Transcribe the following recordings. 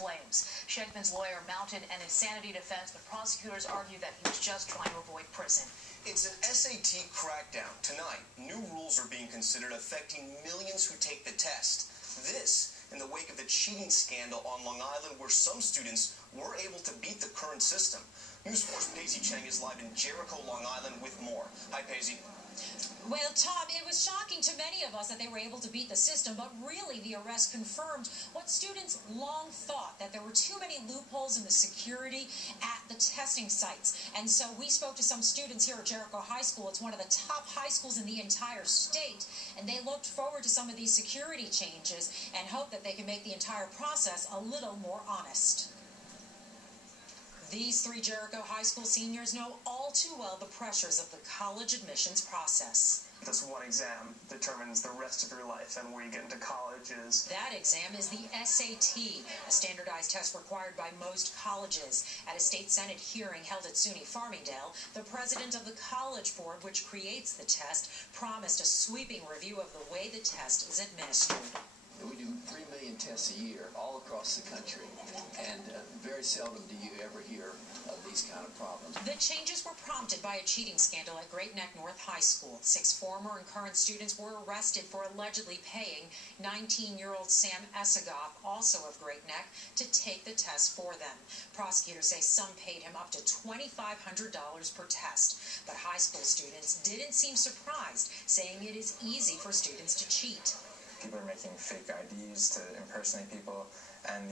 flames. Shegman's lawyer mounted an insanity defense, but prosecutors argue that he was just trying to avoid prison. It's an SAT crackdown. Tonight, new rules are being considered affecting millions who take the test. This in the wake of the cheating scandal on Long Island, where some students were able to beat the current system. News 4's Paisley Chang is live in Jericho, Long Island with more. Hi, Paisley. Well, Tom, it was shocking to many of us that they were able to beat the system, but really the arrest confirmed what students long thought, that there were too many loopholes in the security at the testing sites. And so we spoke to some students here at Jericho High School. It's one of the top high schools in the entire state, and they looked forward to some of these security changes and hope that they can make the entire process a little more honest. These three Jericho High School seniors know all too well the pressures of the college admissions process. This one exam determines the rest of your life, and where you get into college is... That exam is the SAT, a standardized test required by most colleges. At a state senate hearing held at SUNY Farmingdale, the president of the College Board, which creates the test, promised a sweeping review of the way the test is administered. We do 3 million tests a year all across the country, and very seldom do you ever hear of these kind of problems. The changes were prompted by a cheating scandal at Great Neck North High School. 6 former and current students were arrested for allegedly paying 19-year-old Sam Essagoff, also of Great Neck, to take the test for them. Prosecutors say some paid him up to $2,500 per test, but high school students didn't seem surprised, saying it is easy for students to cheat. People are making fake IDs to impersonate people, and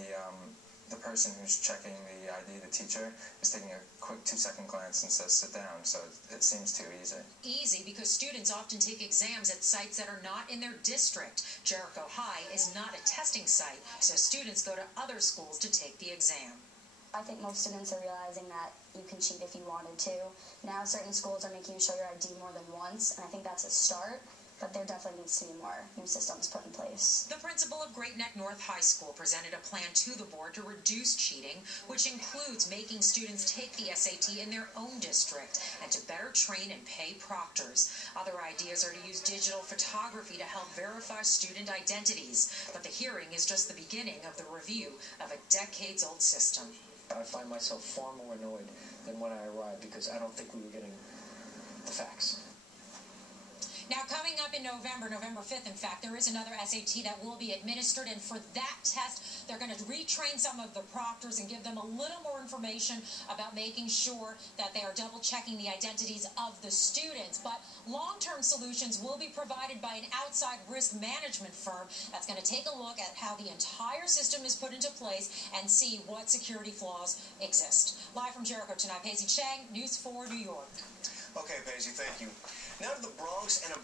the person who's checking the ID, the teacher, is taking a quick 2-second glance and says, sit down, so it seems too easy. Easy because students often take exams at sites that are not in their district. Jericho High is not a testing site, so students go to other schools to take the exam. I think most students are realizing that you can cheat if you wanted to. Now certain schools are making you show your ID more than once, and I think that's a start. But there definitely needs to be more new systems put in place. The principal of Great Neck North High School presented a plan to the board to reduce cheating, which includes making students take the SAT in their own district and to better train and pay proctors. Other ideas are to use digital photography to help verify student identities. But the hearing is just the beginning of the review of a decades-old system. I find myself far more annoyed than when I arrived because I don't think we were getting the facts. Now, coming up in November 5th, in fact, there is another SAT that will be administered, and for that test, they're going to retrain some of the proctors and give them a little more information about making sure that they are double-checking the identities of the students. But long-term solutions will be provided by an outside risk management firm that's going to take a look at how the entire system is put into place and see what security flaws exist. Live from Jericho tonight, Paisley Chang, News 4 New York. Okay, Paisley, thank you. Now to the Bronx and a